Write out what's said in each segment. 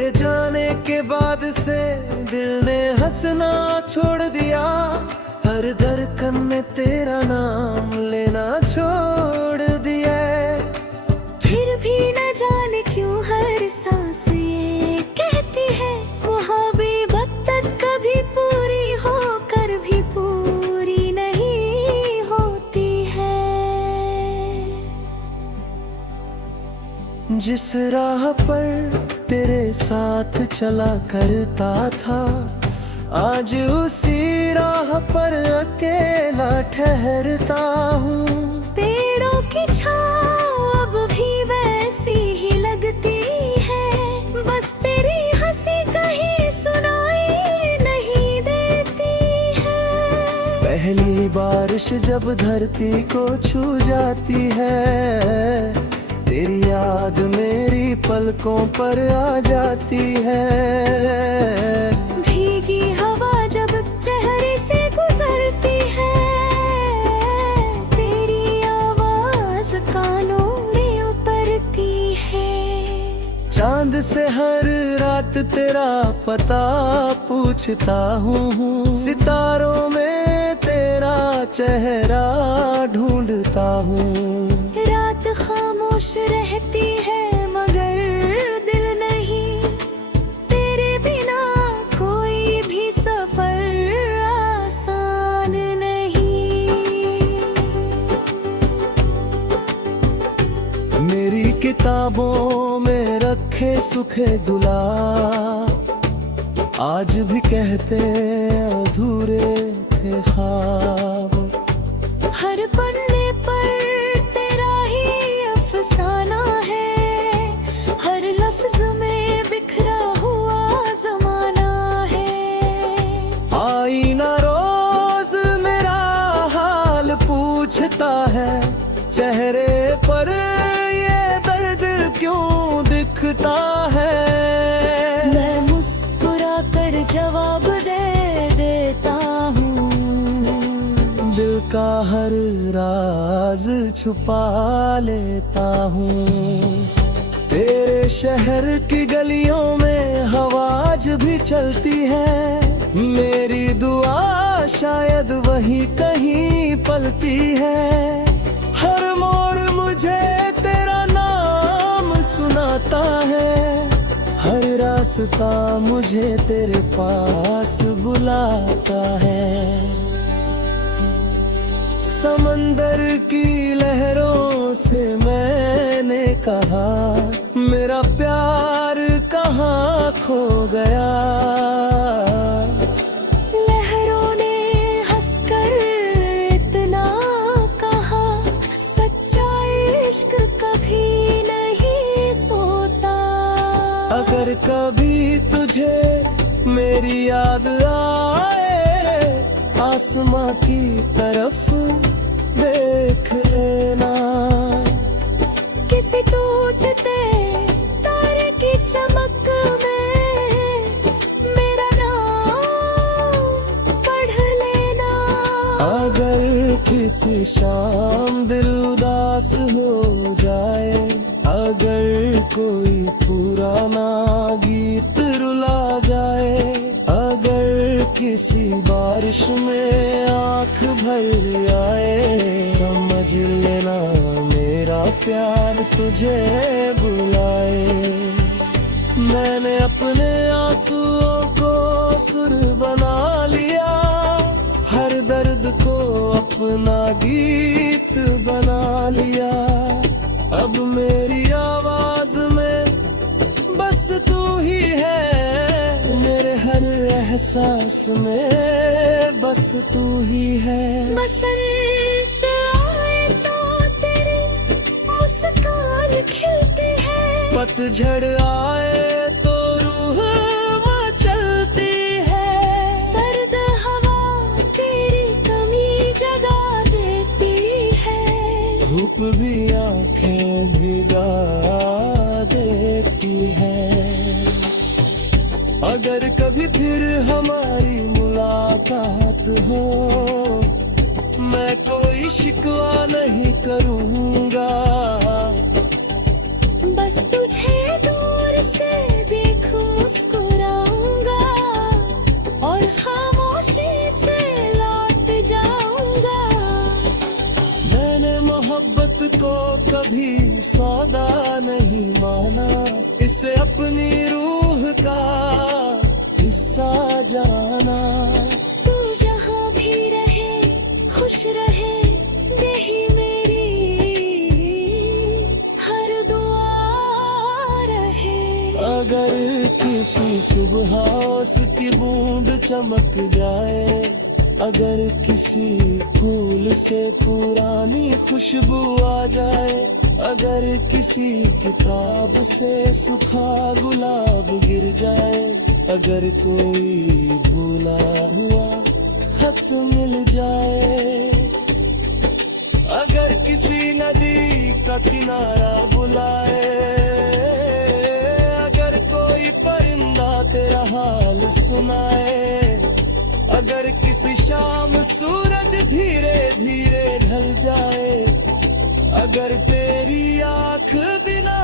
तेरे जाने के बाद से दिल ने हंसना छोड़ दिया, हर धड़कन ने तेरा नाम लेना छोड़ दिया। फिर भी न जाने क्यों हर सांस ये कहती है, मोहब्बत कभी पूरी होकर भी पूरी नहीं होती है। जिस राह पर तेरे साथ चला करता था, आज उसी राह पर अकेला ठहरता हूँ। पेड़ों की छाँव अब भी वैसी ही लगती है, बस तेरी हंसी कहीं सुनाई नहीं देती है। पहली बारिश जब धरती को छू जाती है, तेरी याद मेरी पलकों पर आ जाती है। भीगी हवा जब चेहरे से गुजरती है, तेरी आवाज कानों में उतरती है। चांद से हर रात तेरा पता पूछता हूँ, सितारों में तेरा चेहरा ढूंढता हूँ। रात खामोश रहती है मगर दिल नहीं, तेरे बिना कोई भी सफर आसान नहीं। मेरी किताबों में रखे सूखे गुलाब आज भी कहते अधूरे थे ख्वाब। हर पन्ने पर तेरा ही अफसाना है, हर लफ्ज में बिखरा हुआ जमाना है। आईना रोज मेरा हाल पूछता है, चेहरे पर ये दर्द क्यों दिखता है। मैं मुस्कुरा कर जवाब दे देता हूँ, दिल का हर राज छुपा लेता हूँ। तेरे शहर की गलियों में हवा आज भी चलती है, मेरी दुआ शायद वही कहीं पलती है। हर मोड़ मुझे तेरा नाम सुनाता है, हर रास्ता मुझे तेरे पास बुलाता है। समंदर की लहरों से मैंने कहा, मेरा प्यार कहाँ खो गया। लहरों ने हंसकर इतना कहा, सच्चा इश्क कभी नहीं सोता। अगर कभी तुझे मेरी याद आए, आसमां की तरफ देख लेना। किसी टूटते तारे की चमक में मेरा नाम पढ़ लेना। अगर किसी शाम दिल उदास हो जाए, अगर कोई पुराना गीत रुला जाए, अगर किसी बारिश में आँख भर आए, समझ लेना मेरा प्यार तुझे बुलाए। मैंने अपने आंसुओं को सुर बना लिया, हर दर्द को अपना गीत बना लिया। अब मेरी आवाज में बस तू ही है, मेरे हर एहसास में बस तू ही है। बसंत आए तो तेरी मुस्कान खिलती है, पतझड़ आए तो रूह मचलती है। सर्द हवा तेरी कमी जगा देती है, धूप भी आंखें भिगा देती है। अगर कभी फिर हमारी मुलाकात हो, मैं कोई शिकवा नहीं करूँगा। बस तुझे दूर से देखूं नहीं माना, इसे अपनी रूह का हिस्सा जाना। तू जहाँ भी रहे खुश रहे, यही मेरी हर दुआ रहे। अगर किसी सुबह उसकी बूंद चमक जाए, अगर किसी फूल से पुरानी खुशबू आ जाए, अगर किसी किताब से सूखा गुलाब गिर जाए, अगर कोई भूला हुआ खत मिल जाए, अगर किसी नदी का किनारा बुलाए, अगर कोई परिंदा तेरा हाल सुनाए, अगर किसी शाम सूरज धीरे धीरे ढल जाए, अगर तेरी आंख बिना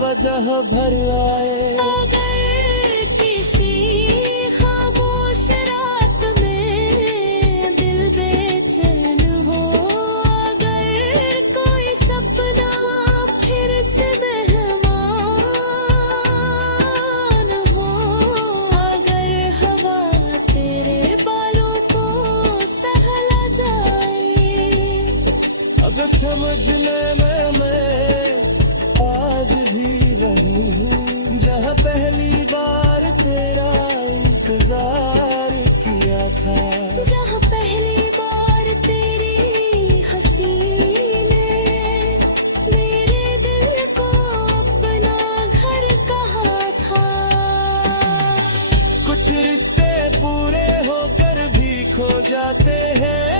वजह भर आए। अगर किसी खामोश रात में दिल बेचैन हो, अगर कोई सपना फिर से मेहमान हो, अगर हवा तेरे बालों को सहला जाए, अब समझने में मैं आज भी वही हूँ जहाँ पहली बार तेरा इंतजार किया था, जहाँ पहली बार तेरी हंसी ने मेरे दिल को अपना घर कहा था। कुछ रिश्ते पूरे होकर भी खो जाते हैं,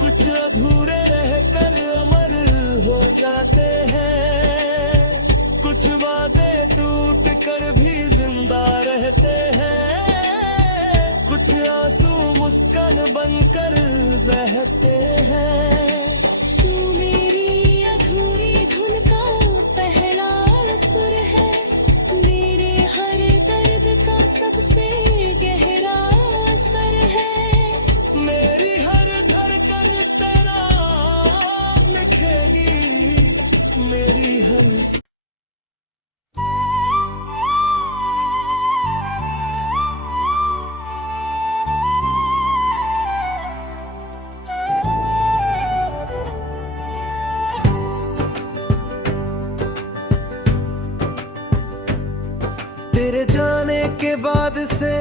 कुछ अधूरे रहकर अमर हो जाते हैं, कुछ वादे टूट कर भी जिंदा रहते हैं, कुछ आंसू मुस्कान बनकर बहते हैं। तू मेरी अधूरी धुन का पहला सुर है, मेरे हर दर्द का सबसे गहरा असर है। मेरी हर धड़कन तेरा लिखेगी, मेरी हर तेरे जाने के बाद से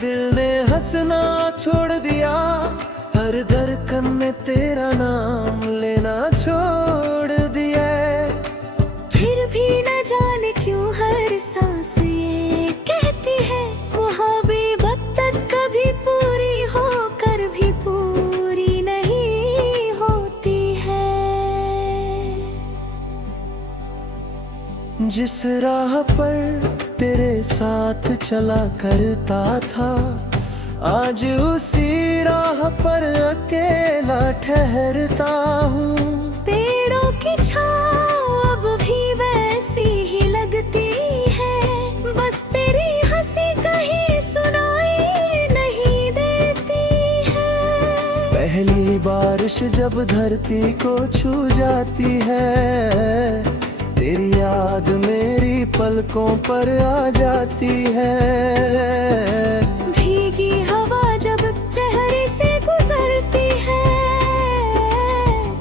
दिल ने हंसना छोड़ दिया, हर धड़कन ने तेरा नाम लेना छोड़ दिया। फिर भी न जाने क्यों हर सांस ये कहती है, मोहब्बत कभी पूरी होकर भी पूरी नहीं होती है। जिस राह पर तेरे साथ चला करता था, आज उसी राह पर अकेला ठहरता हूँ। पेड़ों की छाँव अब भी वैसी ही लगती है, बस तेरी हंसी कहीं सुनाई नहीं देती है। पहली बारिश जब धरती को छू जाती है, तेरी याद मेरी पलकों पर आ जाती है। भीगी हवा जब चेहरे से गुजरती है,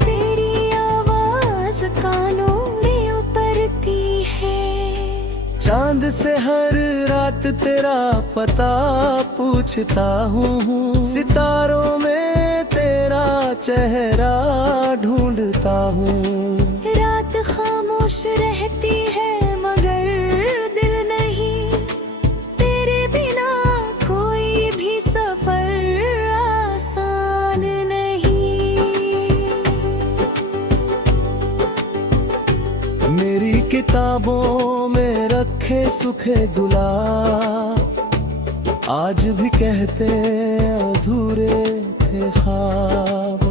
तेरी आवाज कानों में उतरती है। चांद से हर रात तेरा पता पूछता हूँ, सितारों में तेरा चेहरा ढूंढता हूँ। रात खामोश रहती है मगर दिल नहीं, तेरे बिना कोई भी सफर आसान नहीं। मेरी किताबों में रखे सूखे गुलाब आज भी कहते अधूरे थे ख्वाब।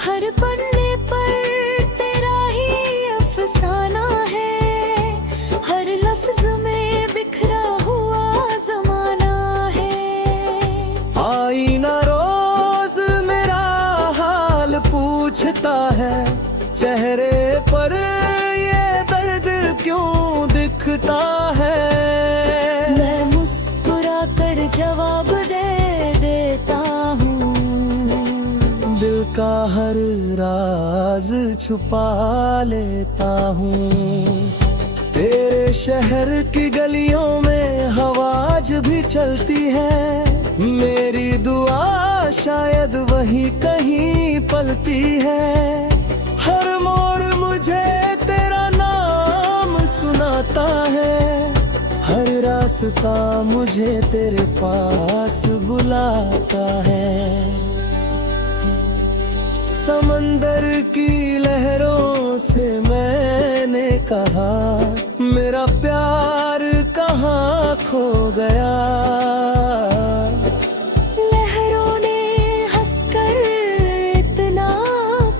हर पन्ने पर तेरा ही अफसाना है, हर लफ्ज में बिखरा हुआ जमाना है। आईना रोज मेरा हाल पूछता है, चेहरे पर ये हर राज छुपा लेता हूँ। तेरे शहर की गलियों में हवा आज भी चलती है, मेरी दुआ शायद वही कहीं पलती है। हर मोड़ मुझे तेरा नाम सुनाता है, हर रास्ता मुझे तेरे पास बुलाता है। समंदर की लहरों से मैंने कहा, मेरा प्यार कहाँ खो गया। लहरों ने हंसकर इतना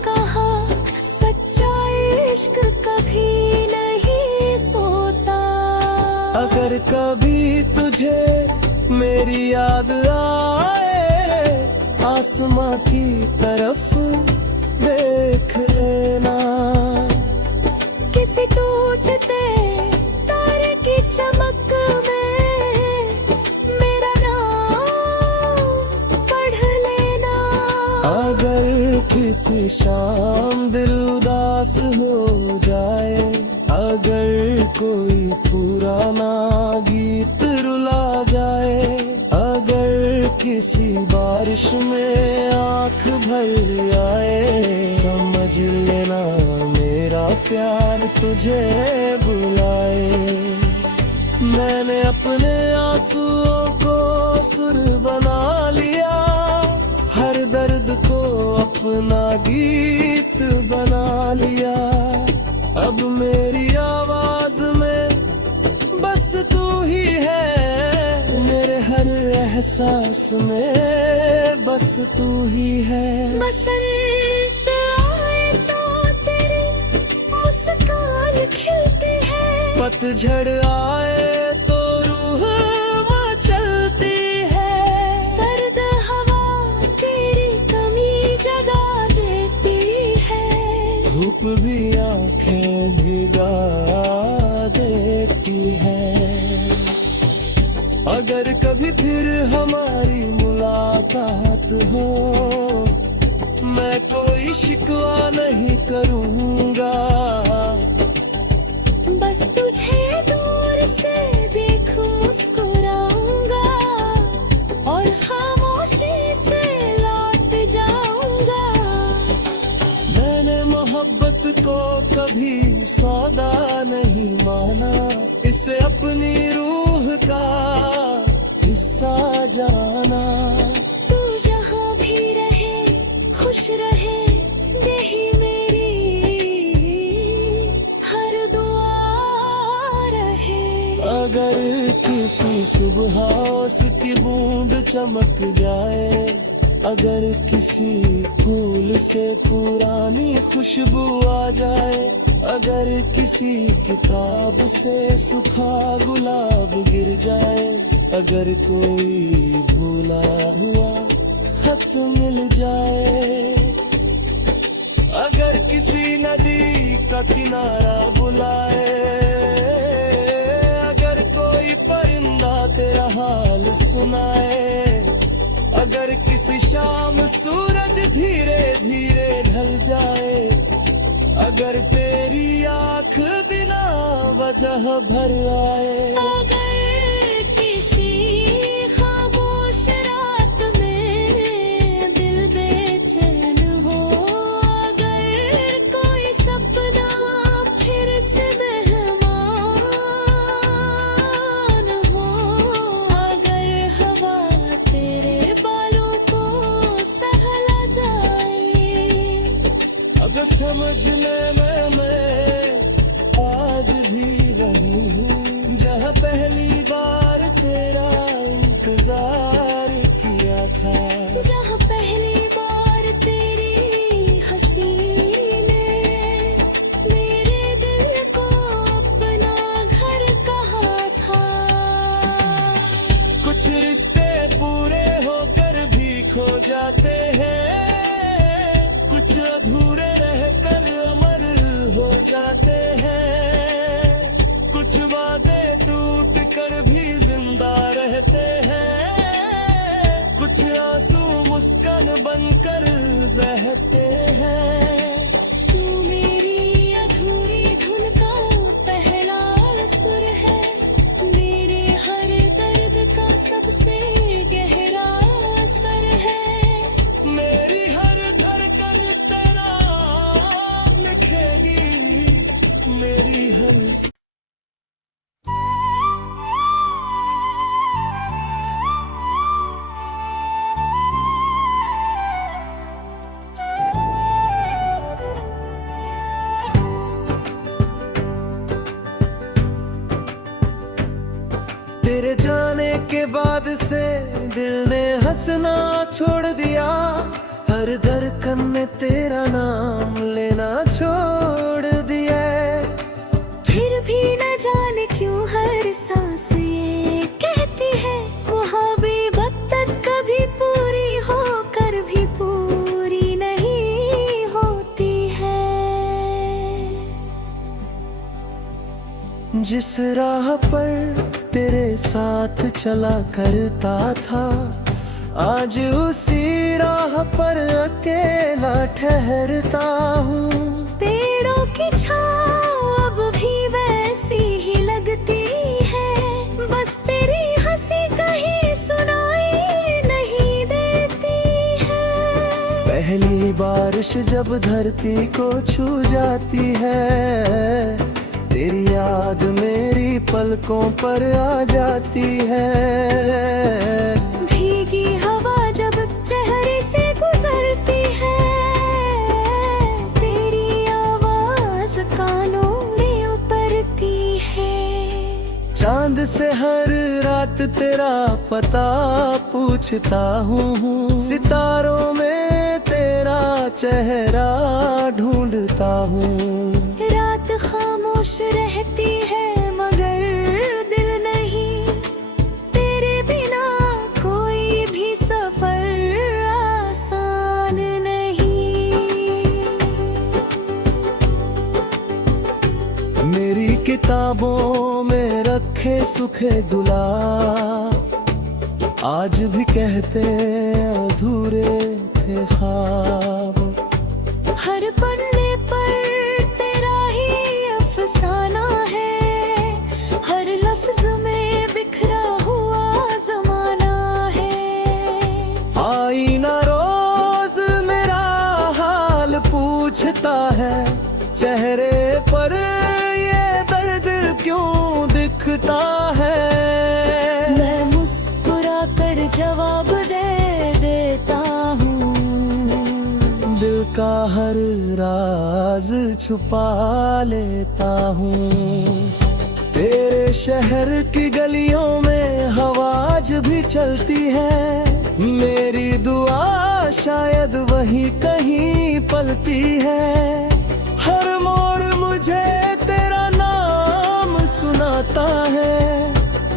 कहा, सच्चा इश्क कभी नहीं सोता। अगर कभी तुझे मेरी याद आए, आसमां की तरफ देख लेना। किसी टूटते तारे की चमक में मेरा नाम पढ़ लेना। अगर किसी शाम दिल उदास हो जाए, अगर कोई पुराना गीत रुला जाए, अगर किसी बारिश में आँख भर आए, समझ लेना मेरा प्यार तुझे बुलाए। मैंने अपने आंसुओं को सुर बना लिया, हर दर्द को अपना गीत बना लिया। अब मेरी आवाज में बस तू ही है, मेरे हर एहसास में बस तू ही है। बसंत आए तो तेरी मुस्कान खिलती है, पतझड़ आए तो रूह मचलती है। सर्द हवा तेरी कमी जगा देती है, धूप भी आंखें भिगा देती है। अगर कभी फिर हमारी मुलाकात हो, मैं कोई शिकवा नहीं करूँगा। बस तुझे दूर से देख मुस्कुराऊंगा और खामोशी से लौट जाऊंगा। मैंने मोहब्बत को कभी सौदा नहीं माना, इसे अपनी रूह का हिस्सा जाना। तू जहाँ भी रहे खुश रहे, यही मेरी हर दुआ रहे। अगर किसी सुबह उसकी बूंद चमक जाए, अगर किसी फूल से पुरानी खुशबू आ जाए, अगर किसी किताब से सूखा गुलाब गिर जाए, अगर कोई भूला हुआ खत मिल जाए, अगर किसी नदी का किनारा बुलाए, अगर कोई परिंदा तेरा हाल सुनाए, अगर किसी शाम सूरज धीरे धीरे ढल जाए, अगर तेरी आँख बिना वजह भर आए। अगर किसी खामोश रात में दिल बेचैन हो, अगर कोई सपना फिर से मेहमान हो, अगर हवा तेरे बालों को सहला जाए, अगर समझने में मैं आज भी वही हूँ जहाँ पहले कुछ आंसू मुस्कान बनकर बहते हैं। तू मेरी अधूरी धुन का पहला सुर है, मेरे हर दर्द का सबसे गहरा असर है। मेरी हर धड़कन तेरा लिखेगी, मेरी हर तेरे जाने के बाद से दिल ने हंसना छोड़ दिया, हर धड़कन ने तेरा नाम लेना छोड़ दिया। फिर भी न जाने क्यों हर सांस ये कहती है, मोहब्बत कभी पूरी होकर भी पूरी नहीं होती है। जिस राह पर तेरे साथ चला करता था, आज उसी राह पर अकेला ठहरता हूँ। पेड़ों की छाँव अब भी वैसी ही लगती है, बस तेरी हंसी कहीं सुनाई नहीं देती है। पहली बारिश जब धरती को छू जाती है, तेरी याद मेरी पलकों पर आ जाती है। भीगी हवा जब चेहरे से गुजरती है, तेरी आवाज कानों में उतरती है। चांद से हर रात तेरा पता पूछता हूँ, सितारों में तेरा चेहरा ढूंढता हूँ। रात खामोश रहती है मगर दिल नहीं, तेरे बिना कोई भी सफर आसान नहीं। मेरी किताबों में रखे सूखे गुलाब आज भी कहते अधूरे थे ख्वाब। हर पन्ने पर तेरा ही अफसाना है, हर लफ्ज में बिखरा हुआ जमाना है। आईना रोज मेरा हाल पूछता है, चेहरे पर ये दर्द क्यों दिखता है। मैं मुस्कुरा कर जवाब दे देता हूँ, दिल का हर राज छुपा लेता हूँ। तेरे शहर की गलियों में हवा आज भी चलती है, मेरी दुआ शायद वही कहीं पलती है। हर मोड़ मुझे तेरा नाम सुनाता है,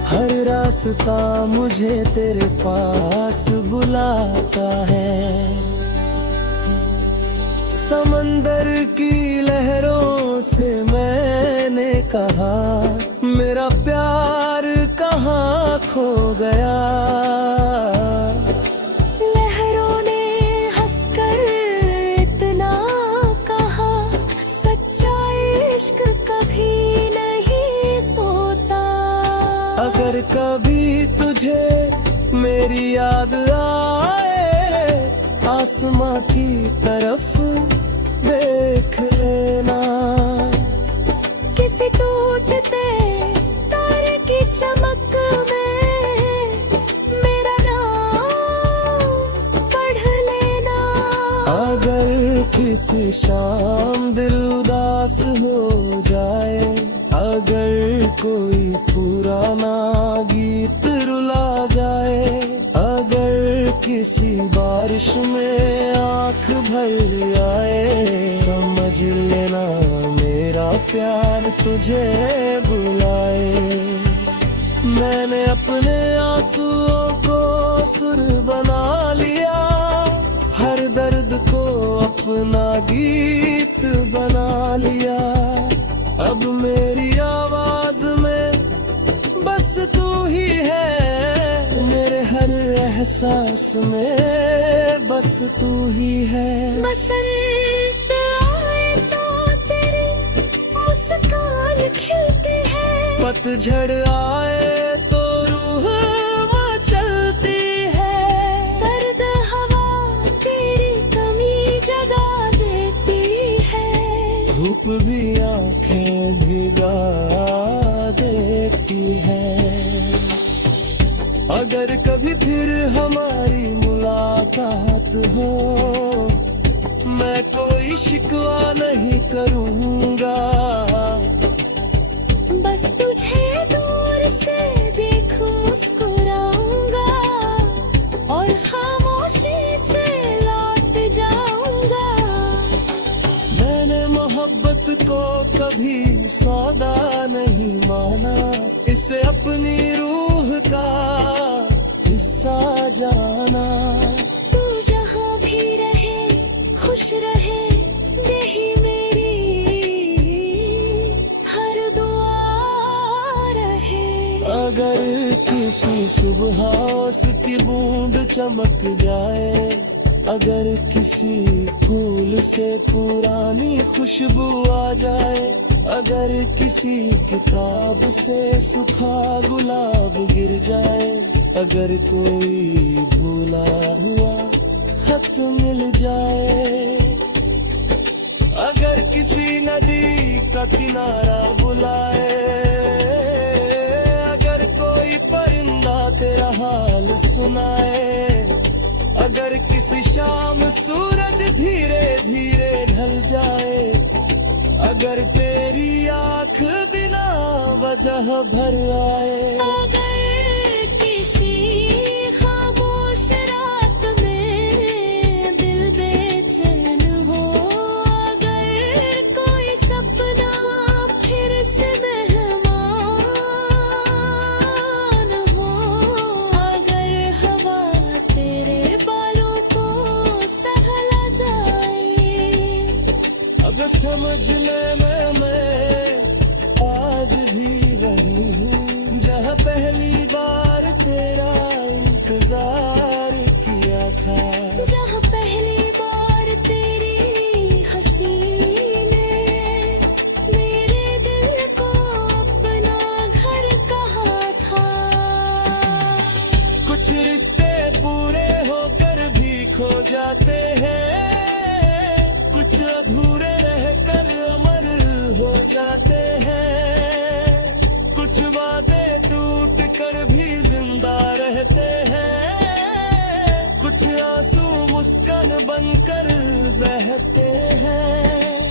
हर रास्ता मुझे तेरे पास बुलाता है। समंदर की लहरों से मैंने कहा, मेरा प्यार कहाँ खो गया। लहरों ने हंसकर इतना कहा, सच्चा इश्क कभी नहीं सोता। अगर कभी तुझे मेरी याद आए, आसमां की तरफ देख लेना। किसी टूटते तारे की चमक में मेरा नाम पढ़ लेना। अगर किसी शाम दिल उदास हो जाए, अगर कोई पुराना गीत रुला जाए, अगर किसी बारिश में आँख भर आए, समझ लेना मेरा प्यार तुझे बुलाए। मैंने अपने आंसुओं को सुर बना लिया, हर दर्द को अपना गीत बना लिया। अब मेरी आवाज में बस तू ही है, मेरे हर एहसास में बस तू ही है। बसंत आए तो तेरी मुस्कान खिलती है, पतझड़ आए तो रूह मचलती है। सर्द हवा तेरी कमी जगा देती है, धूप भी आंखें भिगा देती है। अगर कभी फिर हमारी मुलाकात हो, मैं कोई शिकवा नहीं करूंगा। बस तुझे दूर से देख मुस्कुराऊंगा और खामोशी से लौट जाऊंगा। मैंने मोहब्बत को कभी सौदा नहीं माना, इसे अपनी रूह का हिस्सा जाना। तू जहाँ भी रहे खुश रहे, यही मेरी हर दुआ रहे। अगर किसी सुबह उसकी बूंद चमक जाए, अगर किसी फूल से पुरानी खुशबू आ जाए, अगर किसी किताब से सूखा गुलाब गिर जाए, अगर कोई भूला हुआ खत मिल जाए, अगर किसी नदी का किनारा बुलाए, अगर कोई परिंदा तेरा हाल सुनाए, अगर किसी शाम सूरज धीरे धीरे ढल जाए, अगर तेरी आँख बिना वजह भर आए। अगर किसी खामोश रात में दिल बेचैन हो, अगर कोई सपना फिर से मेहमान हो, अगर हवा तेरे बालों को सहला जाए, अब समझने में मैं आज भी वही हूँ, जहाँ पहली बार तेरा इंतजार किया था। जहाँ पहली बार तेरी हंसी ने मेरे दिल को अपना घर कहा था। कुछ रिश्ते पूरे होकर भी खो जाते हैं, कुछ अधूरे रहकर अमर हो जाते हैं, कुछ वादे टूट कर भी जिंदा रहते हैं, कुछ आंसू मुस्कान बनकर बहते हैं।